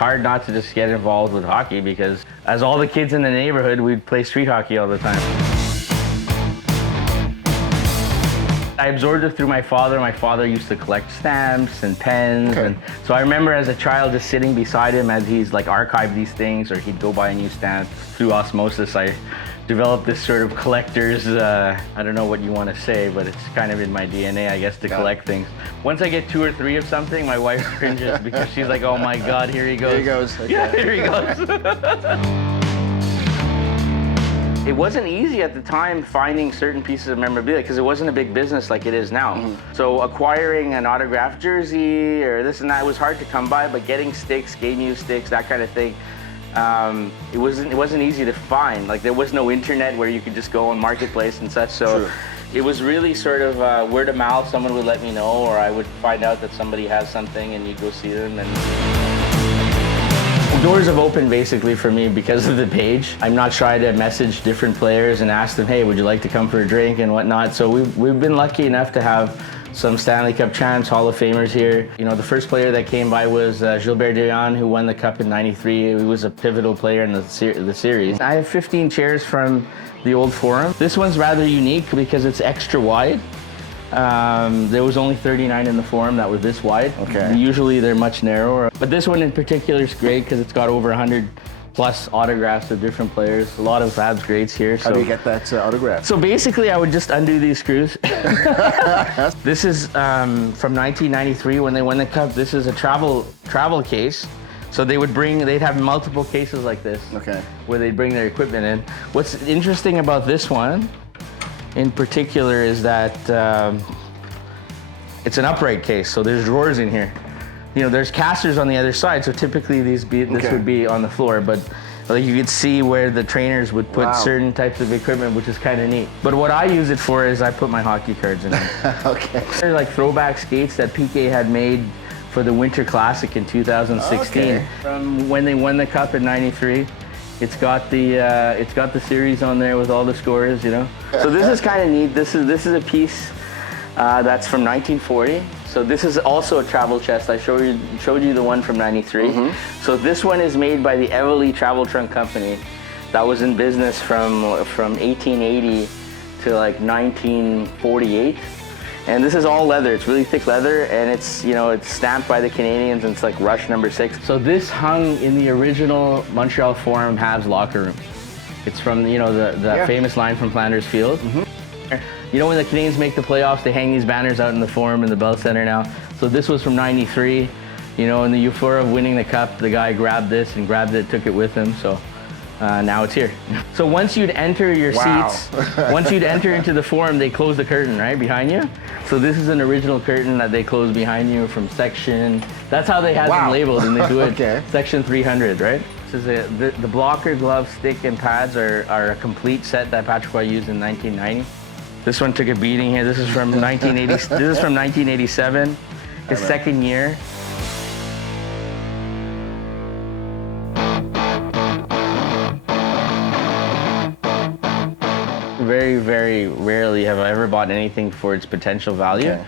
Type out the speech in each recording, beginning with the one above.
hard not to just get involved with hockey because as all the kids in the neighborhood, we'd play street hockey all the time. I absorbed it through my father. My father used to collect stamps and pens. And so I remember as a child just sitting beside him as he's like archived these things or he'd go buy a new stamp. Through osmosis, I developed this sort of collector's, I don't know what you want to say, but it's kind of in my DNA, I guess, to collect things. Once I get 2 or 3 of something, my wife cringes because she's like, oh my God, here he goes. Here he goes. Okay. Yeah, here he goes. It wasn't easy at the time finding certain pieces of memorabilia because it wasn't a big business like it is now. So acquiring an autographed jersey or this and that was hard to come by, but getting sticks, game used sticks, that kind of thing, it wasn't easy to find. Like there was no internet where you could just go on Marketplace and such. So it was really sort of word of mouth. Someone would let me know, or I would find out that somebody has something and you'd go see them. And doors have opened basically for me because of the page. I'm not shy to message different players and ask them, hey, would you like to come for a drink and whatnot. So we've been lucky enough to have some Stanley Cup champs, Hall of Famers here. You know, the first player that came by was Gilbert Dion, who won the Cup in '93. He was a pivotal player in the series. I have 15 chairs from the old Forum. This one's rather unique because it's extra wide. There was only 39 in the Forum that were this wide. Okay. Usually they're much narrower. But this one in particular is great because it's got over 100 plus autographs of different players. A lot of HABS greats here. How do you get that autograph? So basically I would just undo these screws. This is from 1993 when they won the Cup. This is a travel case. So they'd have multiple cases like this. Okay. Where they'd bring their equipment in. What's interesting about this one in particular is that it's an upright case, so there's drawers in here. You know, there's casters on the other side, so typically this would be on the floor, but like you could see where the trainers would put certain types of equipment, which is kind of neat. But what I use it for is I put my hockey cards in it. Okay. They're like throwback skates that PK had made for the Winter Classic in 2016. Okay. From when they won the Cup in '93. It's got the series on there with all the scores, you know. So this is kind of neat. This is a piece that's from 1940. So this is also a travel chest. I showed you the one from '93. So this one is made by the Everly Travel Trunk Company that was in business from 1880 to like 1948. And this is all leather. It's really thick leather, and it's stamped by the Canadians, and it's like Rush #6. So this hung in the original Montreal Forum HABS locker room. It's from the famous line from Flanders Field. You know when the Canadians make the playoffs, they hang these banners out in the Forum in the Bell Center now. So this was from '93. You know, in the euphoria of winning the Cup, the guy grabbed this and took it with him. So now it's here. So once you'd enter your seats, once you'd enter into the Forum, they close the curtain right behind you. So this is an original curtain that they close behind you from section. That's how they had them labeled, and they do it section 300, right? This is the blocker, glove, stick, and pads are a complete set that Patrick Roy used in 1990. This one took a beating here. This is from 1980. This is from 1987, his second year. Very, very rarely have I ever bought anything for its potential value.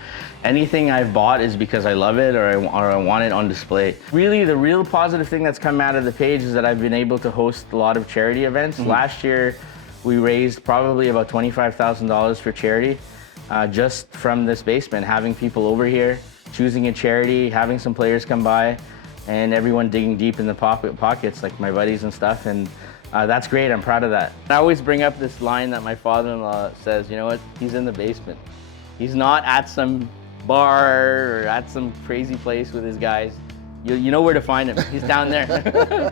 Anything I've bought is because I love it or I want it on display. Really, the real positive thing that's come out of the page is that I've been able to host a lot of charity events. Last year, we raised probably about $25,000 for charity just from this basement, having people over here, choosing a charity, having some players come by, and everyone digging deep in the pockets, like my buddies and stuff. And that's great, I'm proud of that. I always bring up this line that my father-in-law says, you know what, he's in the basement. He's not at some bar or at some crazy place with his guys. You know where to find him, he's down there.